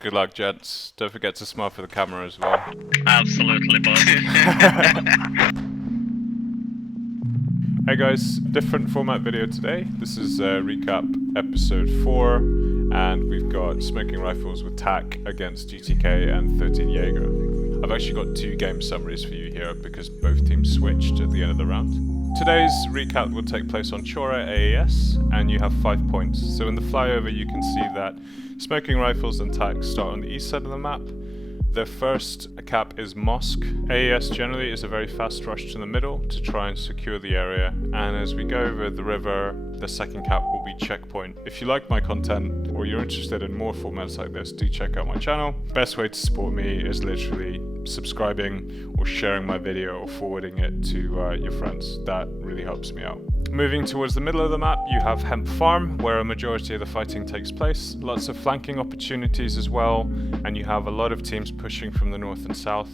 Good luck, gents. Don't forget to smile for the camera as well. Absolutely, boss. Hey guys, different format video today. This is recap episode 4, and we've got smoking rifles with TAC against GTK and 13 Jaeger. I've actually got 2 game summaries for you here because both teams switched at the end of the round. Today's recap will take place on Chora AES, and you have 5 points. So in the flyover you can see that smoking rifles and TAC start on the east side of the map. Their first cap is BOSK. AES generally is a very fast rush to the middle to try and secure the area, and as we go over the river, the second cap will be checkpoint. If you like my content or you're interested in more formats like this, do check out my channel. Best way to support me is literally subscribing or sharing my video or forwarding it to your friends. That really helps me out. Moving towards the middle of the map, you have Hemp Farm, where a majority of the fighting takes place. Lots of flanking opportunities as well, and you have a lot of teams pushing from the north and south.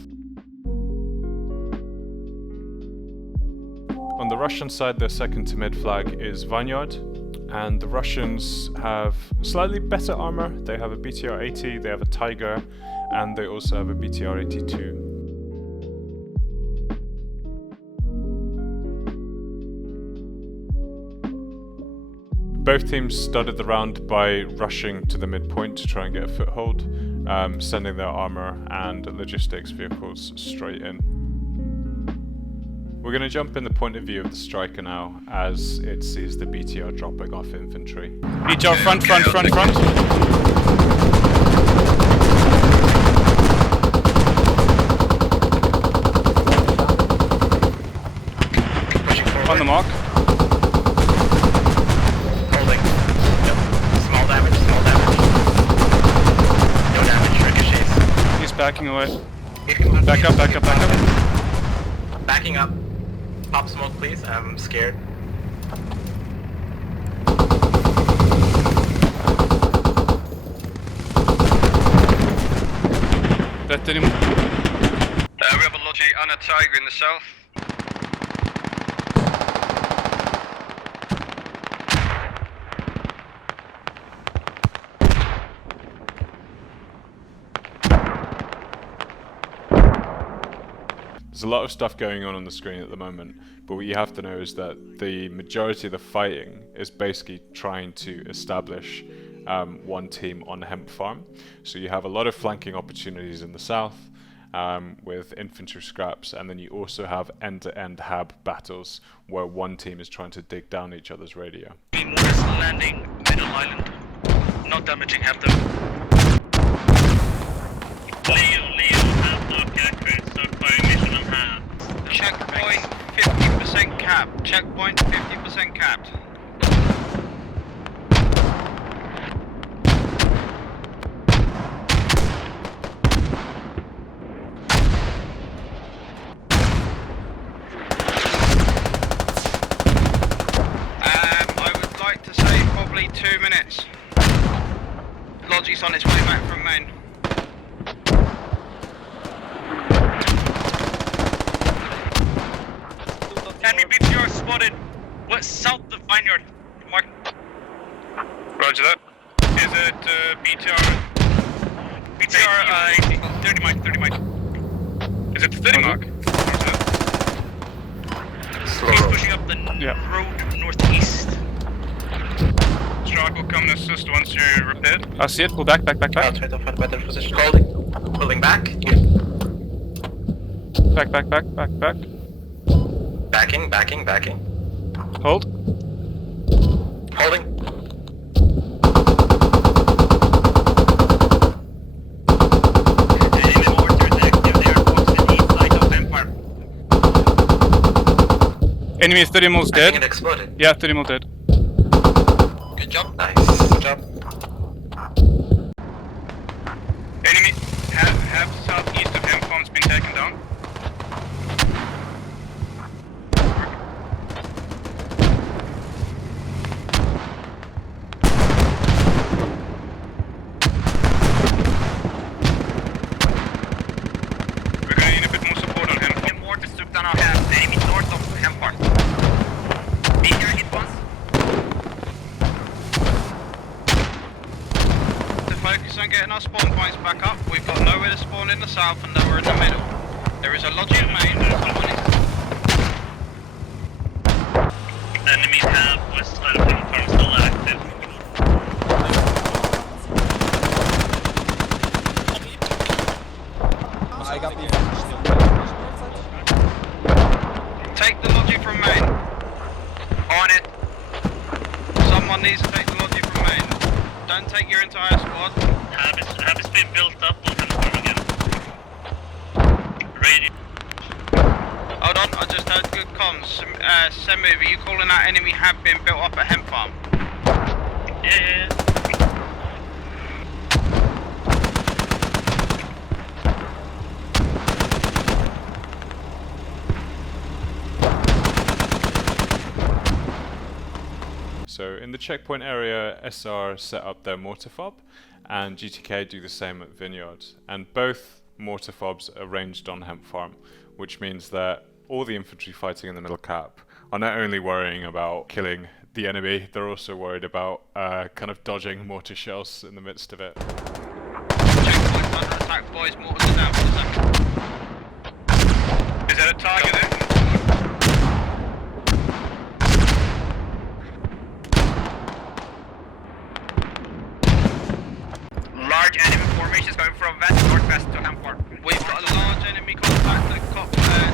On the Russian side, their second to mid flag is Vineyard, and the Russians have slightly better armor. They have a BTR 80, they have a Tiger, and they also have a BTR 82. Both teams started the round by rushing to the midpoint to try and get a foothold, sending their armor and logistics vehicles straight in. We're going to jump in the point of view of the striker now, as it sees the BTR dropping off infantry. BTR front. On the mark. Holding. Yep. Small damage. No damage, ricochets. He's backing away. Back up. Backing up. Pop smoke, please. I'm scared. That didn't. We have a Logi and a Tiger in the south. There's a lot of stuff going on the screen at the moment, but what you have to know is that the majority of the fighting is basically trying to establish one team on Hemp Farm. So you have a lot of flanking opportunities in the south with infantry scraps, and then you also have end-to-end hab battles where one team is trying to dig down each other's radio. Morris landing middle island, not damaging Hampton. Leo, have look accurate, so fire mission on hand. Checkpoint 50% capped. Checkpoint 50% capped. I would like to say probably 2 minutes. Logi's on its way back from main. Enemy BTR spotted south of Vineyard. Mark. Roger that. Is it BTR? BTR 30 mic. Is it the 30 mark? Roger that. He's pushing up the road northeast. Strike will come and assist once you're repaired. I see it, pull back. I'll try to find a better position. Holding back. Back. Backing. Hold. Holding. Enemy mortars active. They are posted east side of Empire. Enemy is 30 moles I think dead. it exploded. Yeah, 30 moles dead. Good job. Nice. Good job. Enemy have southeast of Hempfarm's been taken down. We're gonna need a bit more support on him. Mortars took down our enemy north of Empire. BTR hit once. To focus on getting our spawn points guys back up. We've got nowhere to spawn in the south and nowhere in the middle. There is a lodge in main. Enemies have west side of Hemp Farm still active. I got the Take the lodge from main. On it. Someone needs to take the lodge from main. Don't take your entire squad. Hab is being built up on Hemp Farm again. Radio. Hold on, I just heard good comms. Semu, are you calling out enemy have been built up at Hemp Farm? Yeah. So in the checkpoint area, SR set up their mortar fob, and GTK do the same at Vineyard. And both mortar fobs are ranged on Hemp Farm, which means that all the infantry fighting in the middle cap are not only worrying about killing the enemy, they're also worried about kind of dodging mortar shells in the midst of it. Checkpoint's under attack, boys. Mortars are down for a second. Is that a target there? Large enemy formations going from west northwest to Hamford. We've got a large enemy contact at cop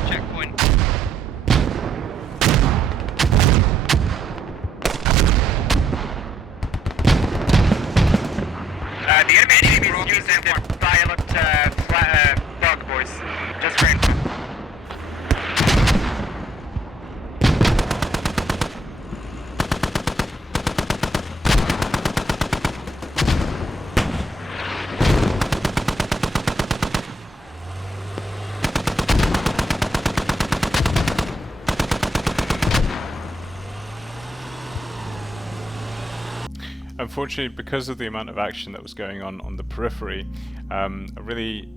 checkpoint. The enemy is using the violent bug, boys. Just for info. Unfortunately, because of the amount of action that was going on the periphery, a really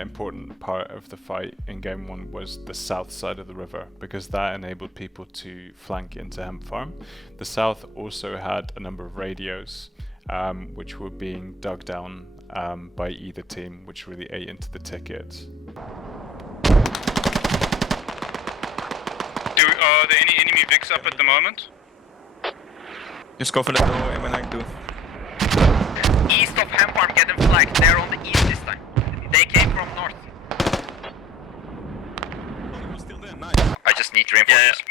important part of the fight in Game 1 was the south side of the river, because that enabled people to flank into Hemp Farm. The south also had a number of radios, which were being dug down by either team, which really ate into the ticket. Are there any enemy Vics up at the moment? Just go for the door, aim and do. East of Hamfarm, get them flagged. They're on the east this time. They came from north. Still there, nice. I just need reinforcements.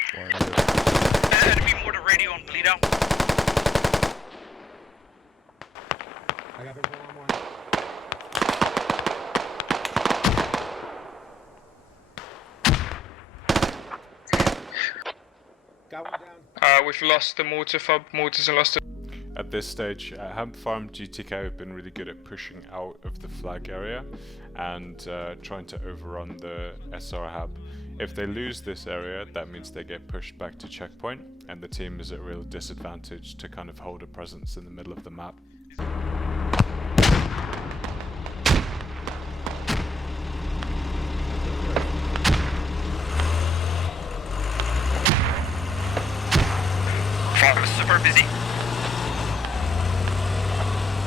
Enemy mortar radio on bleed out. I got visual on one. Got one down. We've lost the mortar fob. Mortars are lost. At this stage, at Hemp Farm, GTK have been really good at pushing out of the flag area and trying to overrun the SR hub. If they lose this area, that means they get pushed back to checkpoint, and the team is at a real disadvantage to kind of hold a presence in the middle of the map. Farm is super busy.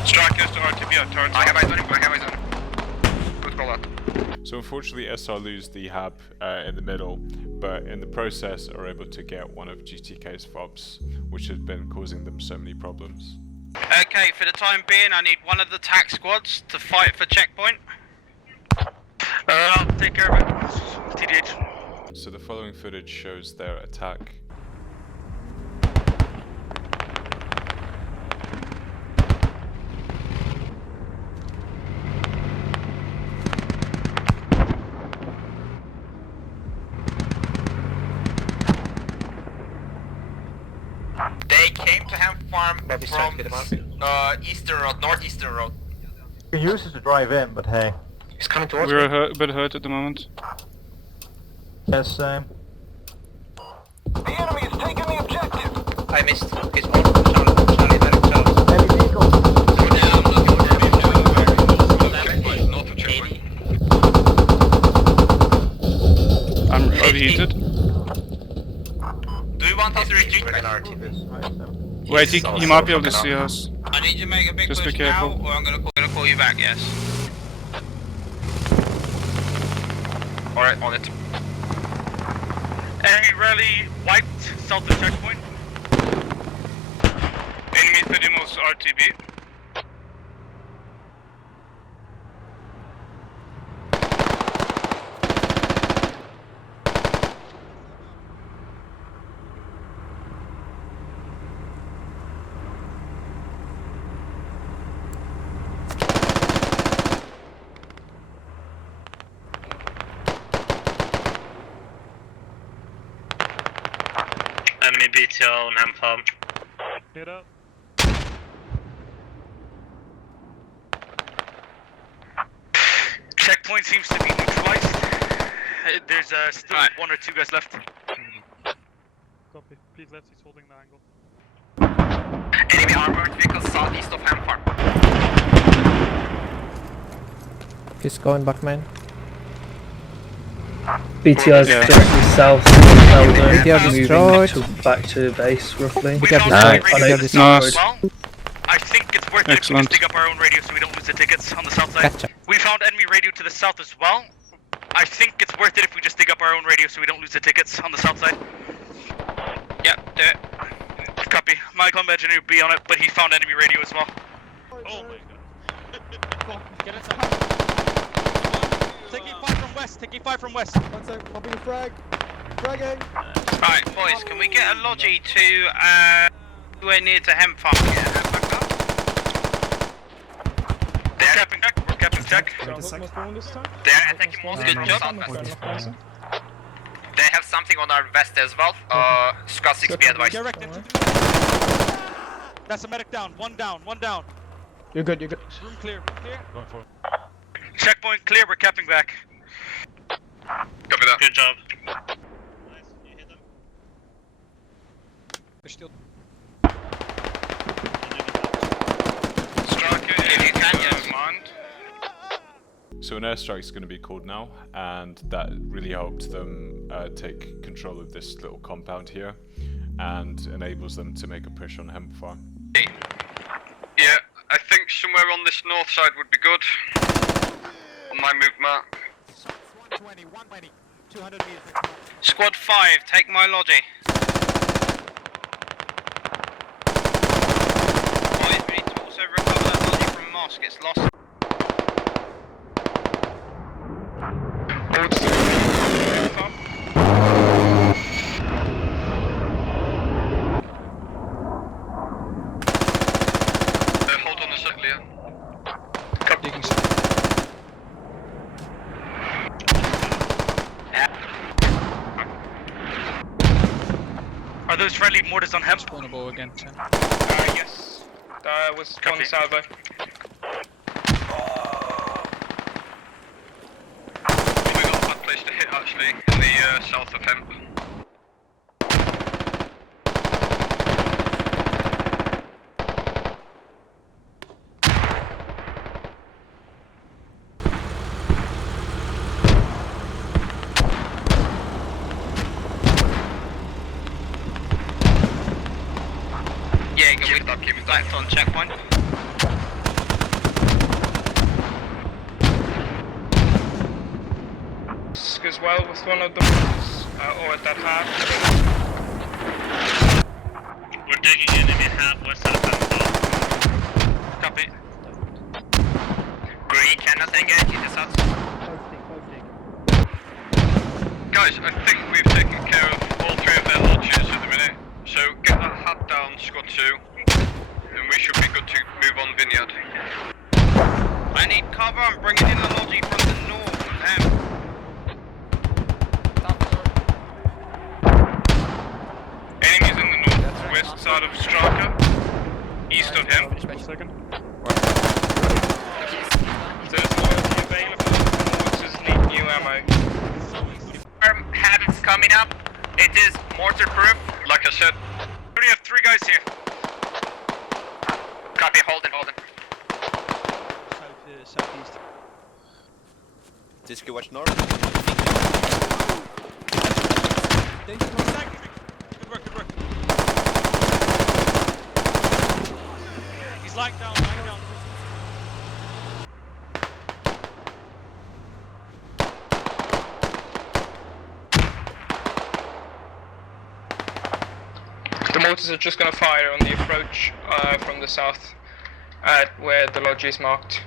Strikers to RTB turns. I have eyes on him. I have eyes on him. Good call out. So unfortunately, SR lose the hab in the middle, but in the process are able to get one of GTK's fobs, which has been causing them so many problems. Okay, for the time being, I need one of the TAC squads to fight for checkpoint. I'll take care of it. TDH. So the following footage shows their attack. They came to Ham Farm from eastern road, northeastern road. You can use it to drive in, but hey. He's coming towards We're me. a bit hurt at the moment. Yes, same. The enemy is taking the objective. I missed. He's on. Charlie, very close. Heavy vehicle! Yeah, I'm looking for him. North of checkpoint. I'm overheated. Do you want us to retreat? Wait, he might be able to see us. I need you to make a big Just push be now, careful. or I'm gonna call you back, yes. Alright, on it. Enemy rally wiped south of checkpoint. Enemy 30 most RTB. Enemy BTL and M-Farm. Get up. Checkpoint seems to be neutralized. There's still 1 or 2 guys left. Copy. Please left, he's holding the angle. Enemy armored vehicle southeast of Ham Farm. He's going back, man. BTR's Yeah. directly south of Elder, BTR destroyed. moving back to base roughly. We BTR found destroyed. enemy radio BTR to the south destroyed. as well. I think it's worth it if we Excellent. just dig up our own radio so we don't lose the tickets on the south side. Gotcha. We found enemy radio to the south as well. I think it's worth it if we just dig up our own radio so we don't lose the tickets on the south side. Yep, do it. Copy. My combat engineer will be on it, but he found enemy radio as well. Oh my god. Get inside. Taking 5 from west, taking 5 from west. One sec, popping a frag. Fragging. Alright, boys, can we get a logi to, anywhere near to Hem Farm? We're capping check. We're capping check. They're attacking most. Good job. They have something on our west as well. Scott 6 be advised. Direct into That's a medic down. One down. You're good, you're good. Room clear. Going for it. Checkpoint clear. We're capping back. Copy that. Good job. If you can, yes. So an airstrike is going to be called now, and that really helped them take control of this little compound here, and enables them to make a push on Hemp Farm. Yeah, I think somewhere on this north side would be good. On my move map. 120, 200 meters. Squad 5, take my logi. Boys, we need to also recover that logi from BOSK. It's lost. Hold on a sec, Leah. Are those friendly mortars on Hemp? Again, yes. Was Copy. one salvo. We got a bad place to hit actually, in the south of Hemp. Jaeger, we've backed on checkpoint. As well with one of the ones, or at that half. We're digging enemy half west of Hemp. Copy. Green cannot engage in the south. Guys, I think we've taken care of all 3 of their launches at the minute. So get that hat down, Scott 2, and we should be good to move on Vineyard. I need cover, I'm bringing in the logi from the north. Enemies in the northwest side of Straka, east of him. Second. There's loyalty available, mortars need new ammo. Habits coming up. It is mortar proof. Like I said, We already have 3 guys here. Copy, hold it. Southeast. G.Skill watch north. Good work. He's lying down. The mortars are just going to fire on the approach from the south at where the lodge is marked.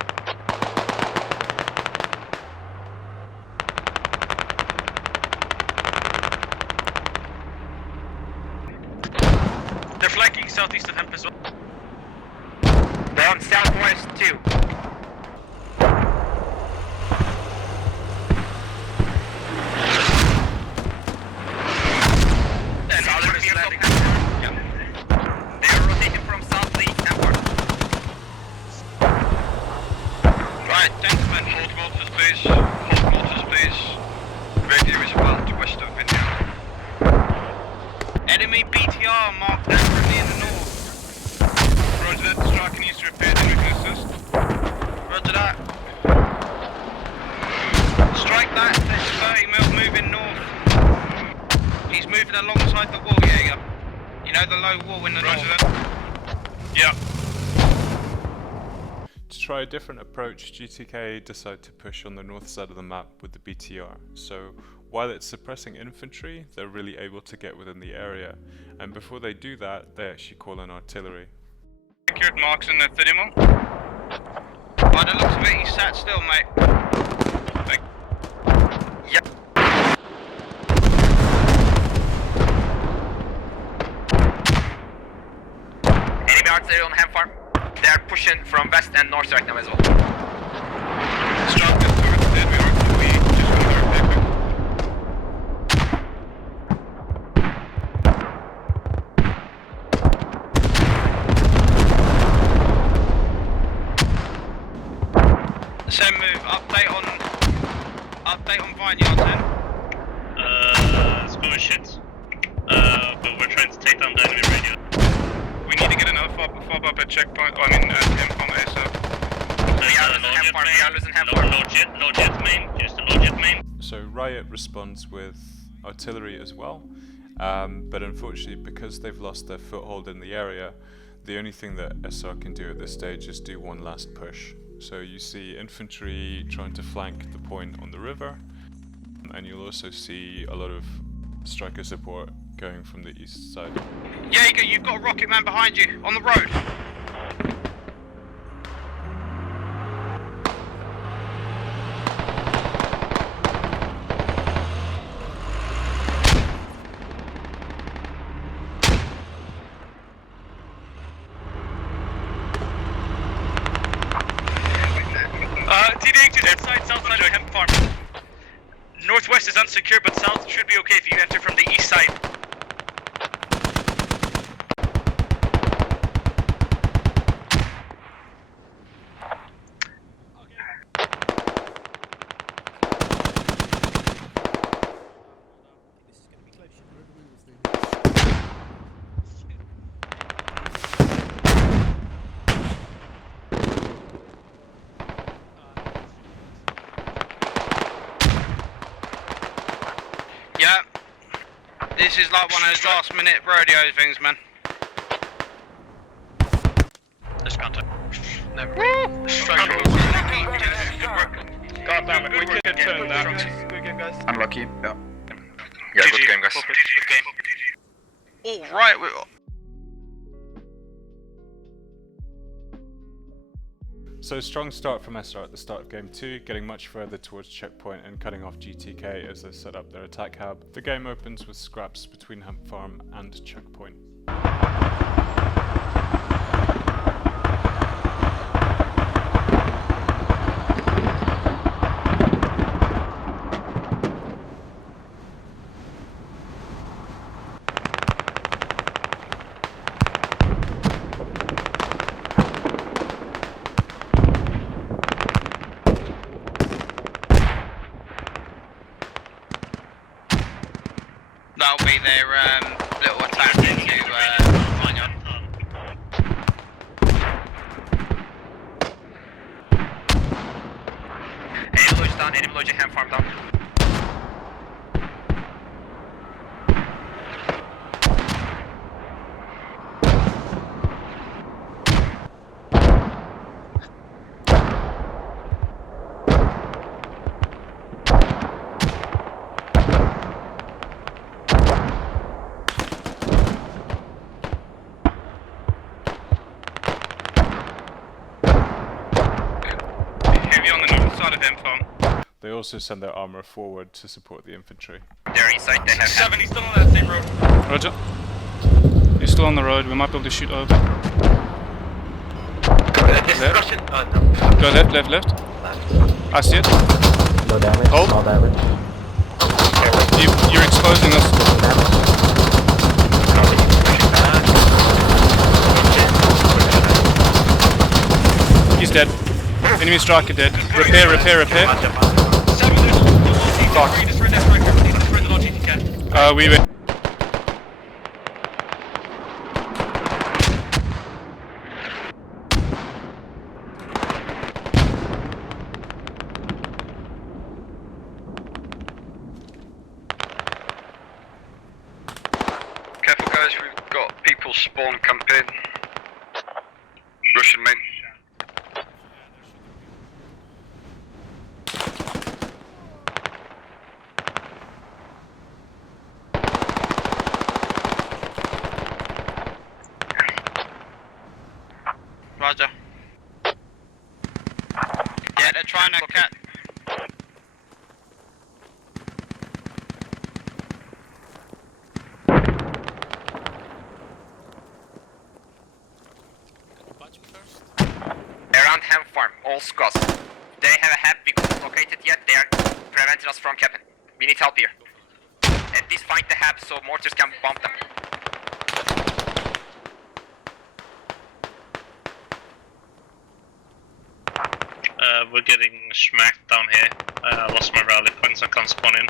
They're flanking southeast of hemp as well. They're on southwest too. They're rotating from south to east and north. Right, gentlemen. Hold mortars, please. Hold mortars, please. Radio is about west of India. Enemy BTR marked accurately in the north. Roger that. Striker needs to repair, then we can assist. Roger that. Strike that. There's 30 mil moving north. He's moving alongside the wall, Jaeger. You know the low wall in the north. Roger that. Yeah. To try a different approach, GTK decide to push on the north side of the map with the BTR. So while it's suppressing infantry, they're really able to get within the area. And before they do that, they actually call in artillery. Accurate marks in the 30 mil. By the looks of it, he's sat still, mate. Yep. Enemy artillery on Ham Farm. They're pushing from west and north right now as well. Strike this turret dead. We just got to repair quick. Same move. Update on Vineyard then. It's going shit. But we're trying to take down the enemy radio. We need to get another fob up at checkpoint. I mean, at from ASAP. Low jet main, just a low jet main. So Riot responds with artillery as well, but unfortunately because they've lost their foothold in the area, the only thing that SR can do at this stage is do one last push. So you see infantry trying to flank the point on the river, and you'll also see a lot of striker support going from the east side. Jaeger, you've got a rocket man behind you on the road. TDH to that side, south side of hemp farm. Northwest is unsecure, but south should be okay if you enter from the east side. Yeah. This is like one of those last minute rodeo things, man. There's contact. Never. God damn it, we can turn that. Good game, guys. Unlucky. Yeah. Yeah, good game, guys. All right. So strong start from SR at the start of game 2, getting much further towards checkpoint and cutting off GTK as they set up their attack hub. The game opens with scraps between Hemp Farm and checkpoint. That'll be their little attack into Vineyard. Enemy lodge down, enemy lodge, Ham Farm down. side of him, Farm. They also send their armor forward to support the infantry. They're inside, they have 7, he's still on that same road. Roger. He's still on the road, we might be able to shoot over. discussion. Go left, left, left. I see it. No damage, Hold. small damage. You're exposing us. He's dead. Enemy striker dead. Repair, repair, repair. 7, there's a GTK. Just rid that striker. We need to spread the low GTK. We were. Careful guys, we've got people spawn campaign. Russian main. Roger. Yeah, they're trying to cat. around Ham Farm, all squads. They have a hab because located yet, they are preventing us from capping. We need help here. At least find the hab so mortars can bump them. We're getting smacked down here. I lost my rally points, I can't spawn in.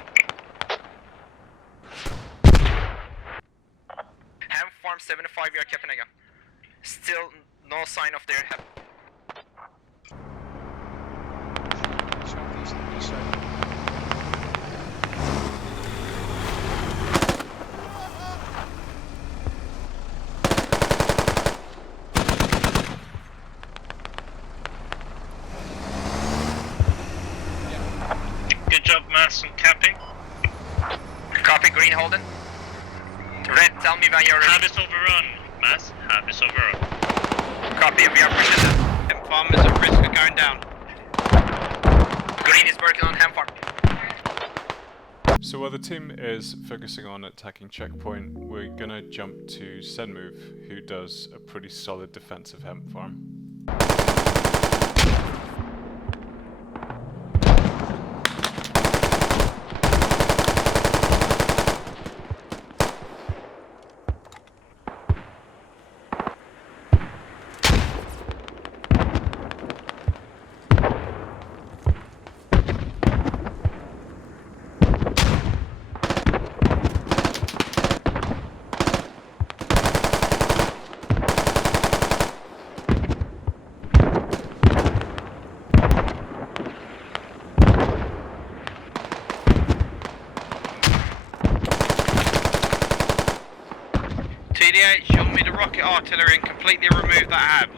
Ham Farm 75, we are capping again. Still no sign of their hab. Good job, Mass, on capping. Copy, green Holden. Red, tell me when you're ready. Hab is overrun, Mass. Hab is overrun. Copy, we are pushing them. Ham Farm is at risk of going down. Green is working on Ham Farm. So while the team is focusing on attacking checkpoint, we're gonna jump to Senmove, who does a pretty solid defensive hemp farm. TDH, you want me to rocket artillery and completely remove that hab?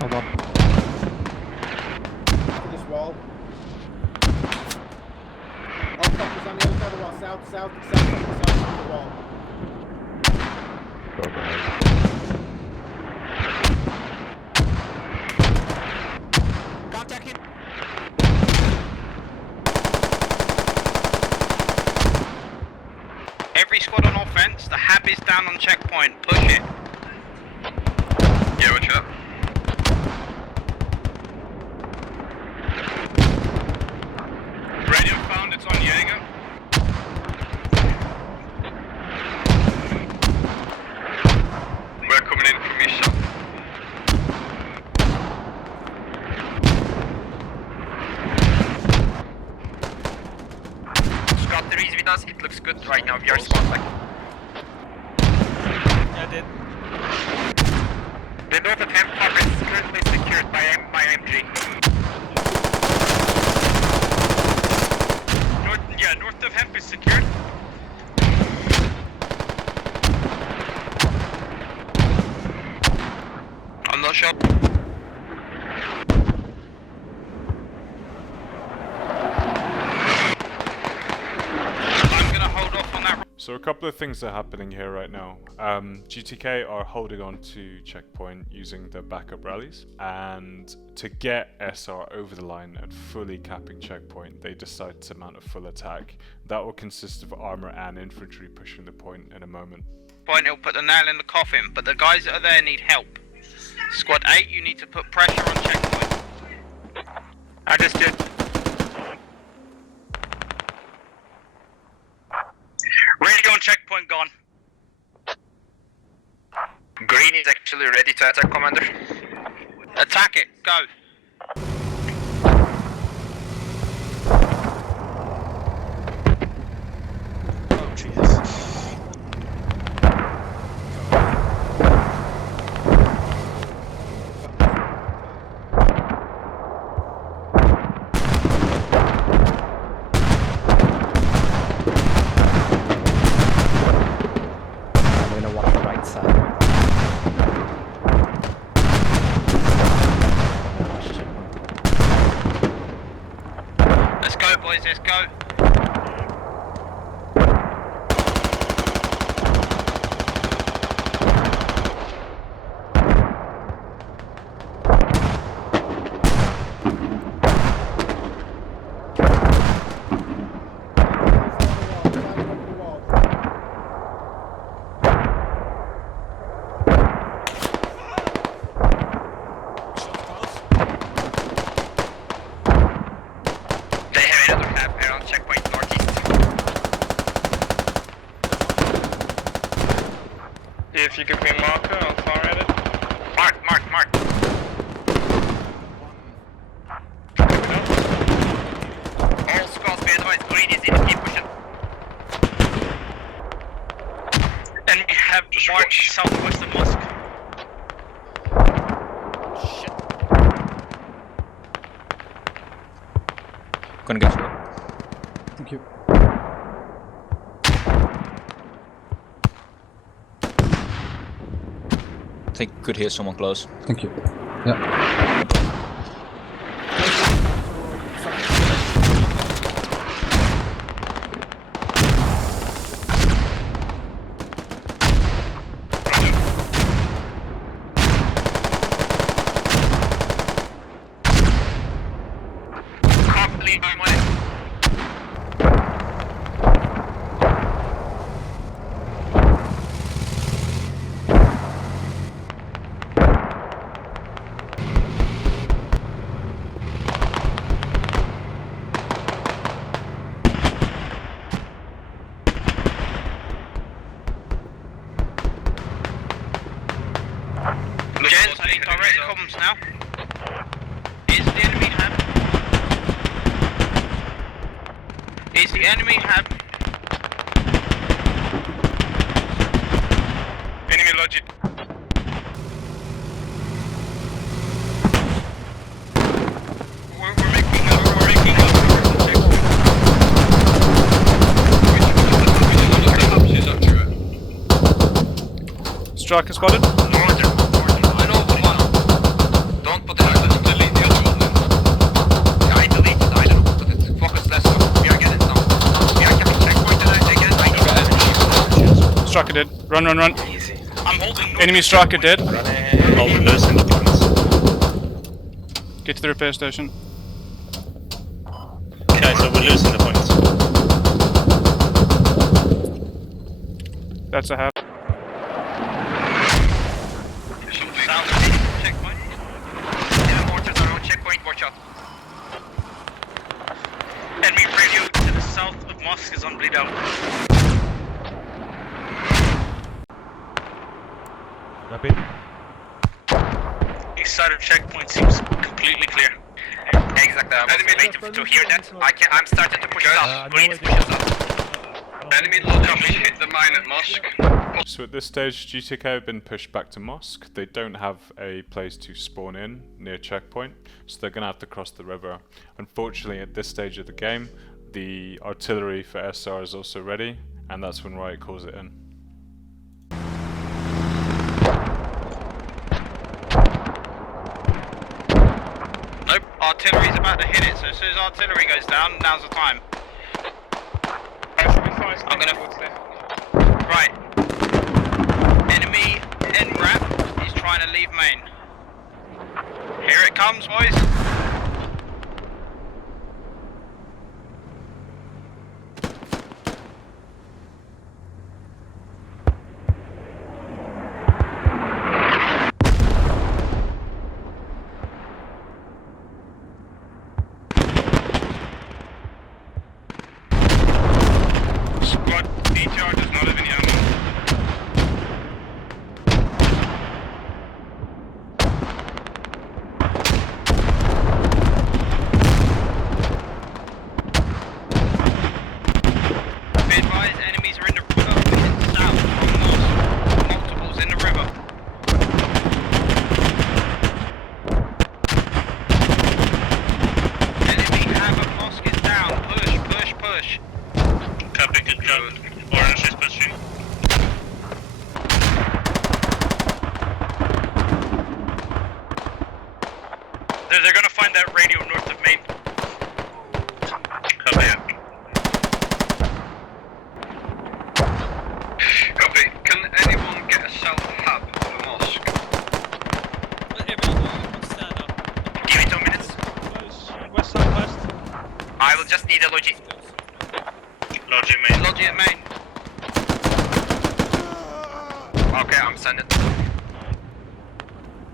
Hold on. This wall. Oh, fuck, he's on the other side of the wall. South of the wall. Contact him. Every squad on offense, the hab is down on checkpoint. Push it. Yeah, watch out. Radio found, it's on Jaeger. We're coming in from east south. Scott, there is with us, it looks good right now, we are spot back. Yeah, I did. The north of Ham Farm is currently secured by MG. North of Hemp is secured. I'm not sure. So a couple of things are happening here right now. GTK are holding on to checkpoint using the backup rallies, and to get SR over the line and fully capping checkpoint, they decide to mount a full attack. That will consist of armor and infantry pushing the point in a moment. Point, it'll put the nail in the coffin, but the guys that are there need help. Squad 8, you need to put pressure on checkpoint. Understood. Radio on checkpoint gone. Green is actually ready to attack, Commander. Attack it, go. Oh, Jesus. I'm gonna watch the right side. Let's go, boys, let's go. They have another hab around checkpoint northeast. If you give me a marker, I'll fire at it. Mark. All squads be advised, green is in, keep pushing. And we have march southwest of Musk. Gonna get you. Thank you. I think could hear someone close. Thank you. Yeah. Lead by money. Gents, I need direct comms now. Is the enemy hab? Is the enemy hab? Enemy logic. We're making up. Striker spotted. Northern. I know one. Don't put it out. Let's delete the other one then. I deleted. I don't know. Put it. Focus. Let's go. We are getting some. We are capping checkpoint again. I know. Striker dead. Run. Easy. I'm holding. North. Enemy striker dead. I'll loosen the points. Get to the repair station. Okay, so we're losing the points. That's a hab. South checkpoint. Enemy mortars are on checkpoint. Watch out. Enemy radio to the south of Musk is on bleed out. East side of checkpoint seems completely clear. Exactly. I was waiting to hear that. I'm starting to push south. Green is pushing south. Enemy logic hit the mine at Mosk. So at this stage, GTK have been pushed back to Mosk. They don't have a place to spawn in near checkpoint, so they're going to have to cross the river. Unfortunately, at this stage of the game, the artillery for SR is also ready, and that's when Riot calls it in. Nope, artillery's about to hit it, so as soon as artillery goes down, now's the time. I'm gonna... leave main. Here it comes, boys. Squad, D-charge does not have any ammo. Be advised, enemies are in the river. South from Moss. Multiples in the river. Enemy hammer BOSK is down. Push, push, push. Copy, good job. Orange is pushing. They're gonna find that radio north of main. Copy. Copy. Can anyone get a self-hab for MOSK? Give me 2 minutes. West side west. I will just need a logi. Logi main. Logi at main. Okay, I'm sending.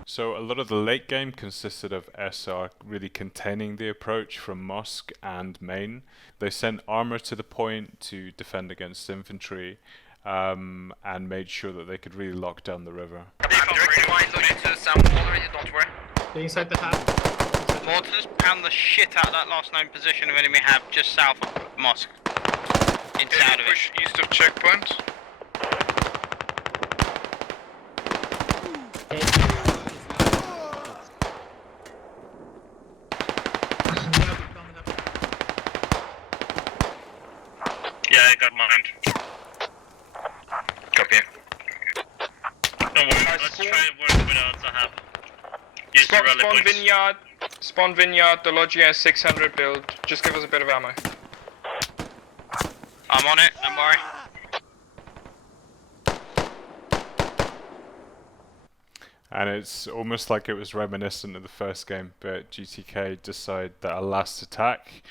So a lot of the late game consisted of SR really containing the approach from MOSK and main. They sent armor to the point to defend against infantry, and made sure that they could really lock down the river. I'm directing my logi to sound already, don't worry. Inside the hab. Mortars pound the shit out of that last known position of enemy hab just south of MOSK. Inside of it. Push east of checkpoint. Yeah, I got mine. Copy. Don't worry, let's try and work without the hub. Use the rally points. Spawn vineyard, the logi has 600 build. Just give us a bit of ammo. I'm on it, don't worry. And it's almost like it was reminiscent of the first game, but GTK decide that a last attack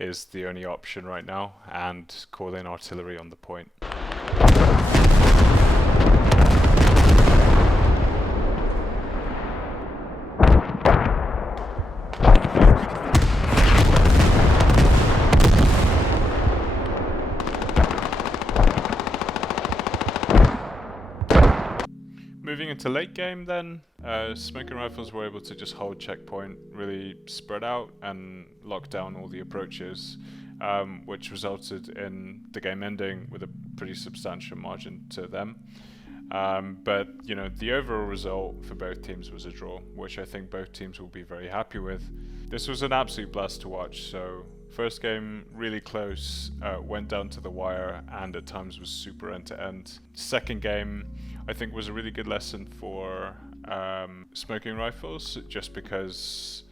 is the only option right now, and call in artillery on the point. Moving into late game then, smoking rifles were able to just hold checkpoint, really spread out and lock down all the approaches, which resulted in the game ending with a pretty substantial margin to them. But you know, the overall result for both teams was a draw, which I think both teams will be very happy with. This was an absolute blast to watch. So first game really close, went down to the wire, and at times was super end to end. Second game, I think, was a really good lesson for smoking rifles, just because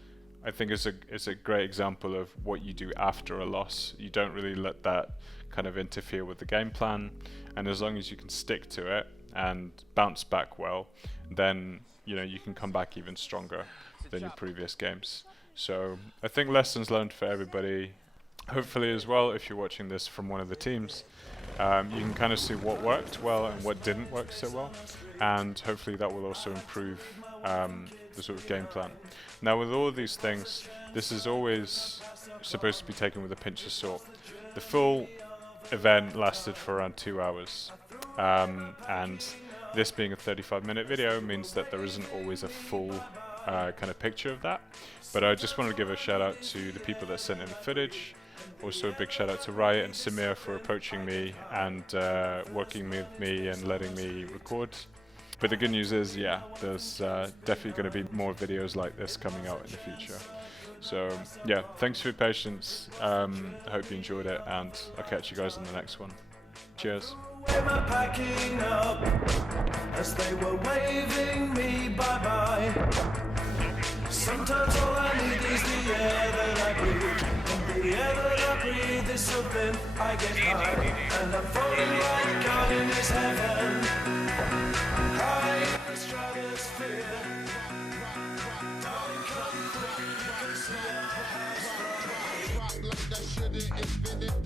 I think it's a great example of what you do after a loss. You don't really let that kind of interfere with the game plan, and as long as you can stick to it and bounce back well, then you know you can come back even stronger than your previous games. So I think lessons learned for everybody. Hopefully as well, if you're watching this from one of the teams, you can kind of see what worked well and what didn't work so well, and hopefully that will also improve the sort of game plan. Now with all of these things, this is always supposed to be taken with a pinch of salt. The full event lasted for around 2 hours, and this being a 35-minute video means that there isn't always a full kind of picture of that, but I just wanted to give a shout out to the people that sent in the footage. Also a big shout out to Riot and Samir for approaching me and working with me and letting me record. But the good news is, yeah, there's definitely going to be more videos like this coming out in the future. So yeah, thanks for your patience. I hope you enjoyed it, and I'll catch you guys in the next one. Cheers. Packing up as they were waving me bye-bye. Sometimes all I need is the air that I breathe, and the air that I breathe is something I get high, and I'm floating like God in this heaven, high in the stratosphere. Infinite.